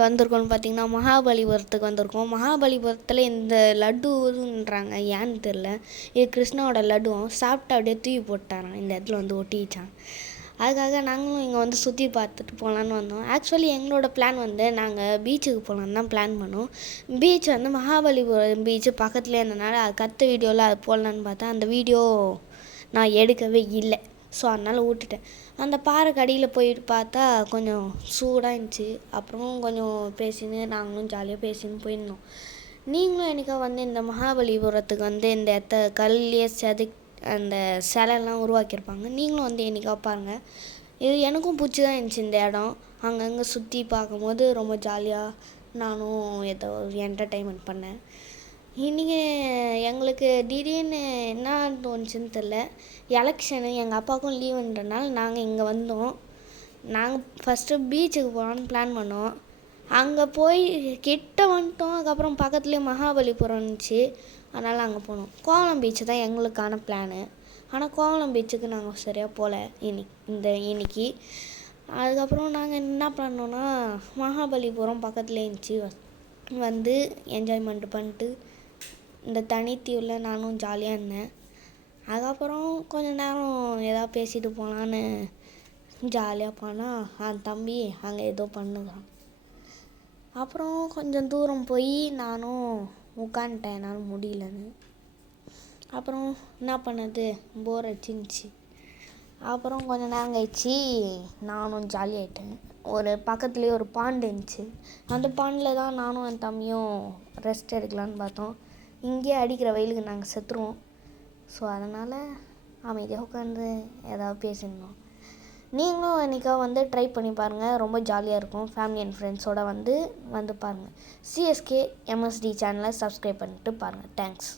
இன்றைக்கி வந்திருக்கோம்னு பார்த்தீங்கன்னா மகாபலிபுரத்துக்கு வந்திருக்கோம். மகாபலிபுரத்தில் இந்த லட்டுன்றாங்க, ஏன்னு தெரில. இது கிருஷ்ணாவோட லட்டுவும் சாப்பிட்டு அப்படியே தூக்கி போட்டாரான், இந்த இடத்துல வந்து ஒட்டிச்சான். அதுக்காக நாங்களும் இங்கே வந்து சுற்றி பார்த்துட்டு போகலான்னு வந்தோம். ஆக்சுவலி எங்களோட பிளான் வந்து நாங்கள் பீச்சுக்கு போகலான்னு தான் பிளான் பண்ணோம். பீச் வந்து மகாபலிபுரம் பீச்சு பக்கத்துலேயே இருந்தனால அது கற்று வீடியோவில் அது போடலான்னு பார்த்தா அந்த வீடியோ நான் எடுக்கவே இல்லை. ஸோ அதனால் விட்டுட்டேன். அந்த பாறை கடியில் போயிட்டு பார்த்தா கொஞ்சம் சூடாக இருந்துச்சு. அப்புறம் கொஞ்சம் பேசின்னு நாங்களும் ஜாலியாக பேசின்னு போயிருந்தோம். நீங்களும் எனக்கா வந்து இந்த மகாபலிபுரத்துக்கு வந்து இந்த இடத்த கல்லையே அந்த சிலைலாம் உருவாக்கியிருப்பாங்க. நீங்களும் வந்து என்னைக்கா பாருங்கள். இது எனக்கும் பிடிச்சி தான் இருந்துச்சு இந்த இடம். அங்கங்கே சுற்றி பார்க்கும்போது ரொம்ப ஜாலியாக நானும் ஏதோ என்டர்டெயின்மெண்ட் பண்ணேன். இன்றைக்கி எங்களுக்கு திடீர்னு என்ன தோணுச்சுன்னு தெரில. எலெக்ஷனு எங்கள் அப்பாவுக்கும் லீவுன்றனால நாங்கள் இங்கே வந்தோம். நாங்கள் ஃபஸ்ட்டு பீச்சுக்கு போகலான்னு பிளான் பண்ணோம். அங்கே போய் கிட்ட வந்துட்டோம். அதுக்கப்புறம் பக்கத்துலேயே மகாபலிபுரம் இருந்துச்சு, அதனால் அங்கே போனோம். கோவளம் பீச்சு தான் எங்களுக்கான பிளானு. ஆனால் கோவளம் பீச்சுக்கு நாங்கள் சரியாக போகல இன்னைக்கு. அதுக்கப்புறம் நாங்கள் என்ன பண்ணோன்னா மகாபலிபுரம் பக்கத்தில் இருந்துச்சு, வந்து என்ஜாய்மெண்ட் பண்ணிட்டு இந்த தனித்தீவில் நானும் ஜாலியாக இருந்தேன். அதுக்கப்புறம் கொஞ்சம் நேரம் ஏதாவது பேசிட்டு போகலான்னு ஜாலியாக போனால் அந்த தம்பி அங்கே ஏதோ பண்ணுறான். அப்புறம் கொஞ்சம் தூரம் போய் நானும் உட்காந்துட்டேன், என்னால் முடியலன்னு. அப்புறம் என்ன பண்ணது, போர் அடிச்சிருந்துச்சி. அப்புறம் கொஞ்சம் நேரம் கழிச்சு நானும் ஜாலியாகிட்டேன். ஒரு பக்கத்துலேயே ஒரு பாண்டு இருந்துச்சு. அந்த பாண்டில் தான் நானும் என் தம்பியும் ரெஸ்ட் எடுக்கலான்னு பார்த்தோம். இங்கேயே அடிக்கிற வெயிலுக்கு நாங்கள் செத்துருவோம். ஸோ அதனால் அமைதியாக உட்காந்து ஏதாவது பேசியிருந்தோம். நீங்களும் என்றைக்கா வந்து ட்ரை பண்ணி பாருங்கள், ரொம்ப ஜாலியாக இருக்கும். ஃபேமிலி அண்ட் ஃப்ரெண்ட்ஸோடு வந்து பாருங்கள். சிஎஸ்கே எம்எஸ்டி சேனலை சப்ஸ்கிரைப் பண்ணிட்டு பாருங்கள். தேங்க்ஸ்.